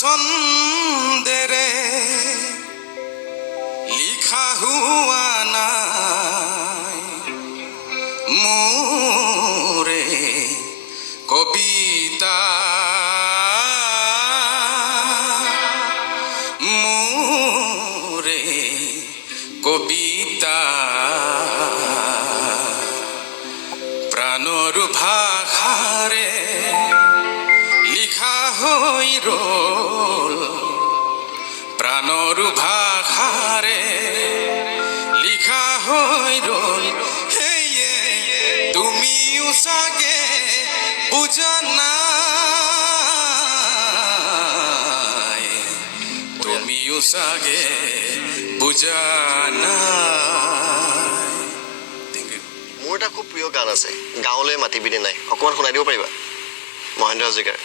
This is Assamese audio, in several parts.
ছন্দেৰে লিখা হোৱা নাই মোৰে কবিতা মোৰে কবিতা প্ৰাণৰ ভাষাৰে লিখা হৈ ৰ'ল প্ৰাণৰ ভাষাৰে লিখা হৈ ৰ'ল সেয়ে তুমিও চাগে বুজা নাই তুমিও চাগে বুজা নাই। মোৰ এটা খুব প্ৰিয় গান আছে, গাঁৱলৈ মাতিবিনে নাই, অকণমান শুনাই দিব পাৰিবা? মহেন্দ্ৰ হাজৰিকাৰ।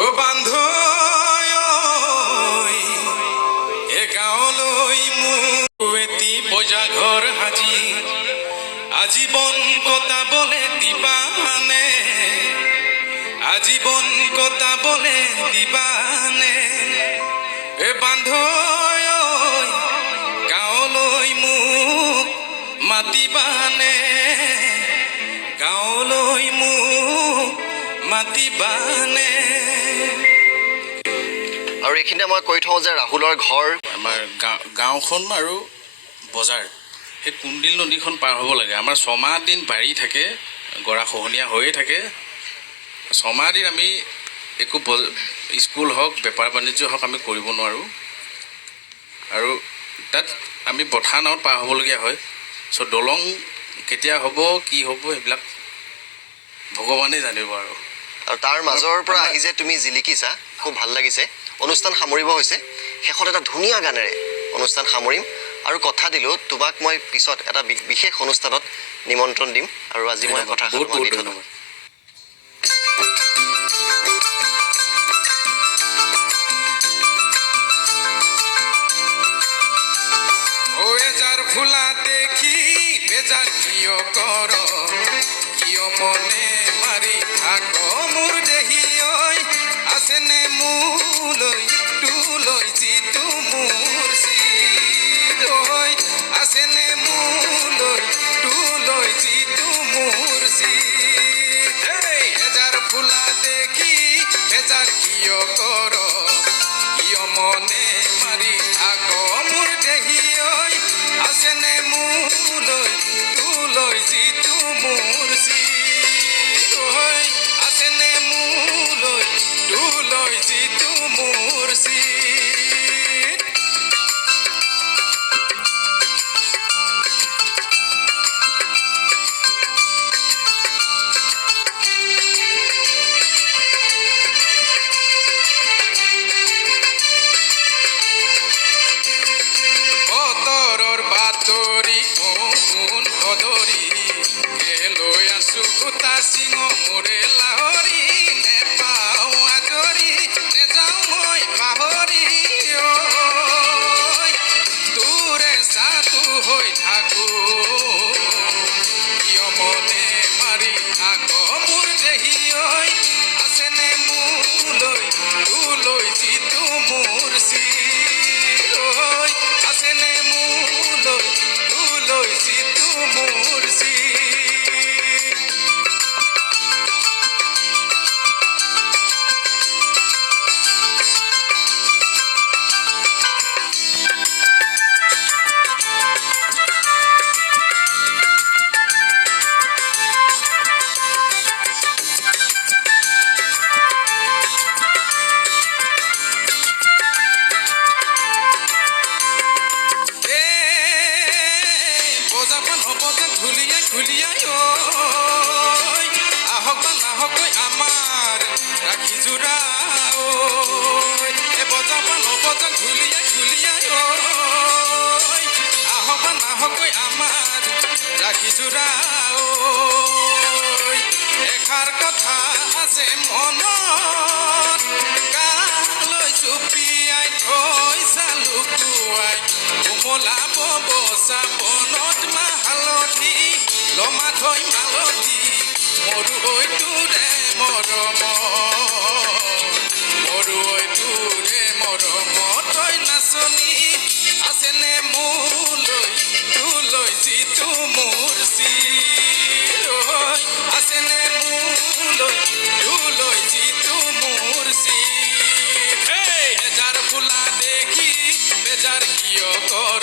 অ বান্ধৈ এ গাঁৱলৈ মোৰ এটি বজা ঘৰ সাজি আজীৱন কটাবলে দিবানে আজীৱন কটাবলে দিবানে এ বান্ধৈ গাঁৱলৈ মোক মাতিবানে গাঁৱলৈ মোক মাতিবানে। আৰু এইখিনিতে মই কৈ থওঁ যে ৰাহুলৰ ঘৰ আমাৰ গাঁওখন আৰু বজাৰ সেই কুন্দিল নদীখন পাৰ হ'ব লাগে। আমাৰ ছমাহ দিন বাঢ়ি থাকে, গৰাখহনীয়া হৈয়ে থাকে। ছমাহ দিন আমি একো স্কুল হওক বেপাৰ বাণিজ্য হওক আমি কৰিব নোৱাৰোঁ আৰু তাত আমি বঠা নাৱত পাৰ হ'বলগীয়া হয়। চ' দলং কেতিয়া হ'ব কি হ'ব সেইবিলাক ভগৱানেই জানিব আৰু তাৰ মাজৰ পৰা আহি যে তুমি জিলিকিছা, খুব ভাল লাগিছে। অনুষ্ঠান সামৰিব হৈছে, শেষত এটা ধুনীয়া গানেৰে অনুষ্ঠান সামৰিম আৰু কথা দিলোঁ তোমাক মই পিছত এটা বিশেষ অনুষ্ঠানত নিমন্ত্ৰণ দিম আৰু আজি মই কথা বহুত বহুত ধন্যবাদ। ফুলা দেখি বেজাৰ কিয় কৰ কিয় মনে মাৰি থাক মোৰ দেহি ঐ আছেনে মোলৈ তোলৈ যিটো মোৰ চিৰ ঐ আছেনে মোলৈ তোলৈ যিটো মোৰ চিৰ এজাৰ ফুলা দেখি বেজাৰ কিয় কৰ কিয় মনে মাৰি থাক মোৰ দেহি ঐ আছেনে মোলৈ তোলৈ যিটো মোৰ চিৰ আছেনে মোলৈ তোলৈ যিটো মোৰ চিৰ। বতৰৰ বাতৰি কোন সদৰি লৈ আছো গোটা চিঙ মোৰে লাহৰি নেপাওঁ আজৰি নেযাওঁ মই পাহৰি তোৰে চাটো হৈ থাকো কিয় মনে মাৰি থাক মোৰ দেহি ঐ আছেনে মোলৈ তোলৈ যিটো মোৰ চিৰ আছেনে মোলৈ তোলৈ যিটো মোৰ চিৰ। বজাৰখন হ'ব যেন ঘুলিয়াই ঘুলিয়াই আহক বা নাহকৈ আমাৰ ৰাখি যোৰা এই বজাৰখন হ'ব যেন ঘুলিয়াই ঘুলিয়াই আহক বা নাহকৈ আমাৰ ৰাখি যোৰা এষাৰ কথা আছে মনত গালৈ চুপিয়াই থৈছা লুকুৱাই কোমলাব বচা বনত মাহ হালধি লমা থৈ মালধি মৰু হৈ তোৰে মৰম সলনি আছেনে মোলৈ যিটো মোৰ চিৰ আছেনে মোলৈ যিটো মোৰ চিৰ বেজাৰ ফুলা দেখি বেজাৰ কিয় কৰ